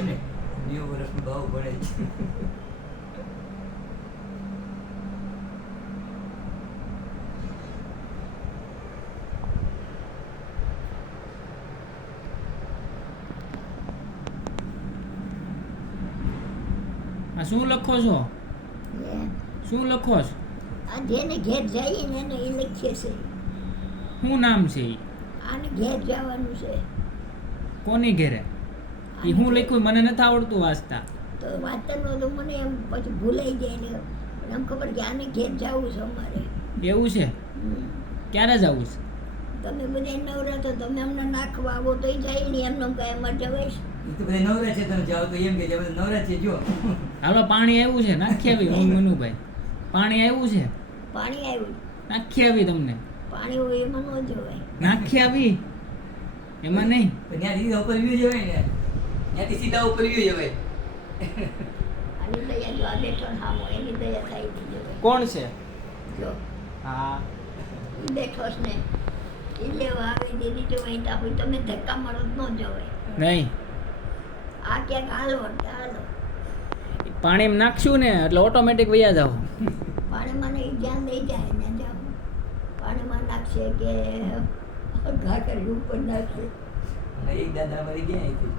છે ને નેવું વર્ષનો ભાવ પડે છે. આ શું લખો છો? શું લખો છો? આ જેને ઘેર જઈએ ને એને એ લખીએ છે. શું નામ છે આને ઘેર જવાનું છે. કોની ઘેરે? ઈ હું લખ્યું મને નથી આવડતું વાંચતા. તો વાંચતાનો તો મને એમ પછી ભૂલાઈ જાય ને એમ. ખબર કે આને ઘેર જવું છે અમારે. એવું છે. ક્યારે જવું છે? તમે બધા નવરા તો તમે અમને નાખવા આવો તો જાય ને એમનો કાંઈ એમાં જવાય. તો બધા નવરા છે તમે જાઓ તો એમ કે બધા નવરા છે જો. હાલો પાણી આવ્યું છે નાખી આવી હું મનુભાઈ. પાણી આવ્યું છે? પાણી આવ્યું નાખી આવી તમને. પાણી હોય એમાં ન જવાય. નાખી આવી? એમાં નહીં? પણ ત્યાં સીધા ઉપર વ્યૂ જવાય ને. ત્યાંથી સીધા ઉપર વ્યૂ જવાય આની દયા જો આ બેઠો ને હામો એની દયા થાય નહીં જવાય કોણ છે? જો. હા. બેઠો છે ને. એ લેવા આવી દીધી જવાય તો હોય તમે ધક્કા મારો તો ન જવાય. નહીં. આ ક્યાંક હાલો એટલે હાલો. પાણી નાખશું ને એટલે ઓટોમેટિક વૈયા જાવ પાણીમાં નહીં જ્યાં લઈ જાય ને જાવ પાણીમાં નાખશે કે ઘા ઉપર નાખશે. એક દાદા મરી ગયા અહીંથી.